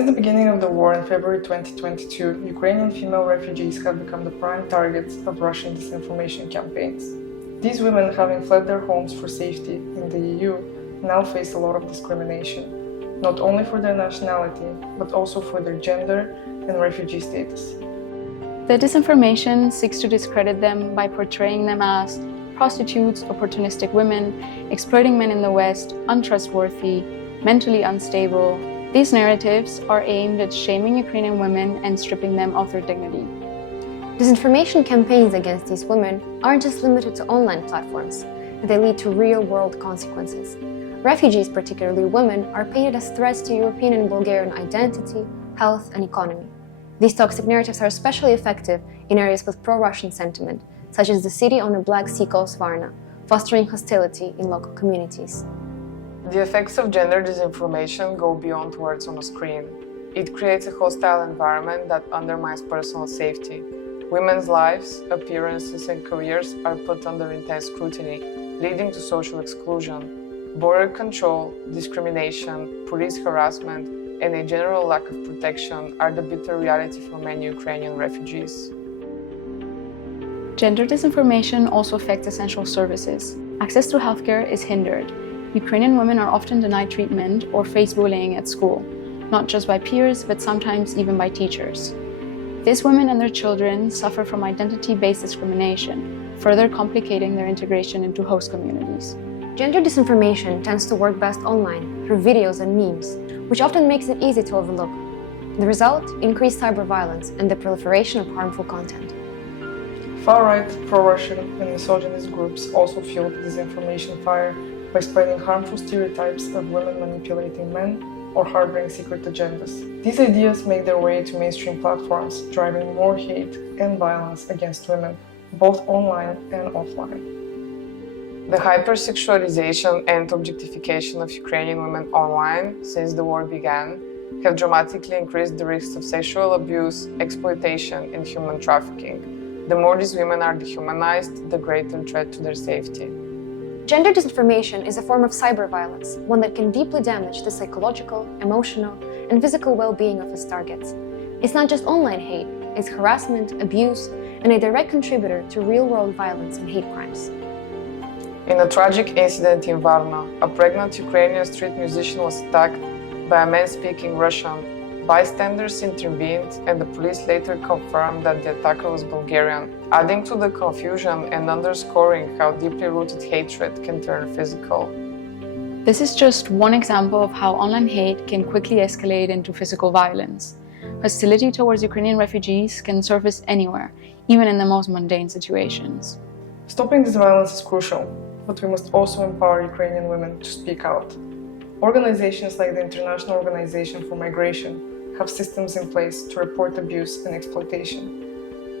Since the beginning of the war in February 2022, Ukrainian female refugees have become the prime targets of Russian disinformation campaigns. These women, having fled their homes for safety in the EU, now face a lot of discrimination, not only for their nationality, but also for their gender and refugee status. The disinformation seeks to discredit them by portraying them as prostitutes, opportunistic women, exploiting men in the West, untrustworthy, mentally unstable. These narratives are aimed at shaming Ukrainian women and stripping them of their dignity. Disinformation campaigns against these women aren't just limited to online platforms, they lead to real-world consequences. Refugees, particularly women, are painted as threats to European and Bulgarian identity, health, and economy. These toxic narratives are especially effective in areas with pro-Russian sentiment, such as the city on the Black Sea coast Varna, fostering hostility in local communities. The effects of gender disinformation go beyond words on a screen. It creates a hostile environment that undermines personal safety. Women's lives, appearances, and careers are put under intense scrutiny, leading to social exclusion. Border control, discrimination, police harassment, and a general lack of protection are the bitter reality for many Ukrainian refugees. Gender disinformation also affects essential services. Access to healthcare is hindered. Ukrainian women are often denied treatment or face bullying at school, not just by peers, but sometimes even by teachers. These women and their children suffer from identity-based discrimination, further complicating their integration into host communities. Gender disinformation tends to work best online, through videos and memes, which often makes it easy to overlook. The result? Increased cyber violence and the proliferation of harmful content. Far-right, pro-Russian, and misogynist groups also fuel the disinformation fire by spreading harmful stereotypes of women manipulating men or harboring secret agendas. These ideas make their way to mainstream platforms, driving more hate and violence against women, both online and offline. The hypersexualization and objectification of Ukrainian women online since the war began have dramatically increased the risks of sexual abuse, exploitation, and human trafficking. The more these women are dehumanized, the greater threat to their safety. Gender disinformation is a form of cyber violence, one that can deeply damage the psychological, emotional, and physical well-being of its targets. It's not just online hate, it's harassment, abuse, and a direct contributor to real-world violence and hate crimes. In a tragic incident in Varna, a pregnant Ukrainian street musician was attacked by a man speaking Russian. Bystanders intervened, and the police later confirmed that the attacker was Bulgarian, adding to the confusion and underscoring how deeply rooted hatred can turn physical. This is just one example of how online hate can quickly escalate into physical violence. Hostility towards Ukrainian refugees can surface anywhere, even in the most mundane situations. Stopping this violence is crucial, but we must also empower Ukrainian women to speak out. Organizations like the International Organization for Migration have systems in place to report abuse and exploitation.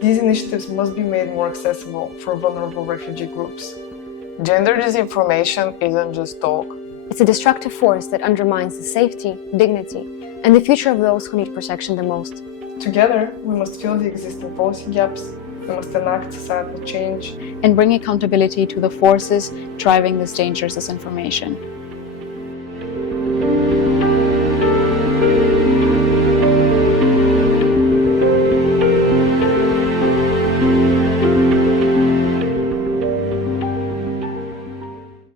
These initiatives must be made more accessible for vulnerable refugee groups. Gender disinformation isn't just talk. It's a destructive force that undermines the safety, dignity, and the future of those who need protection the most. Together, we must fill the existing policy gaps, we must enact societal change, and bring accountability to the forces driving this dangerous disinformation.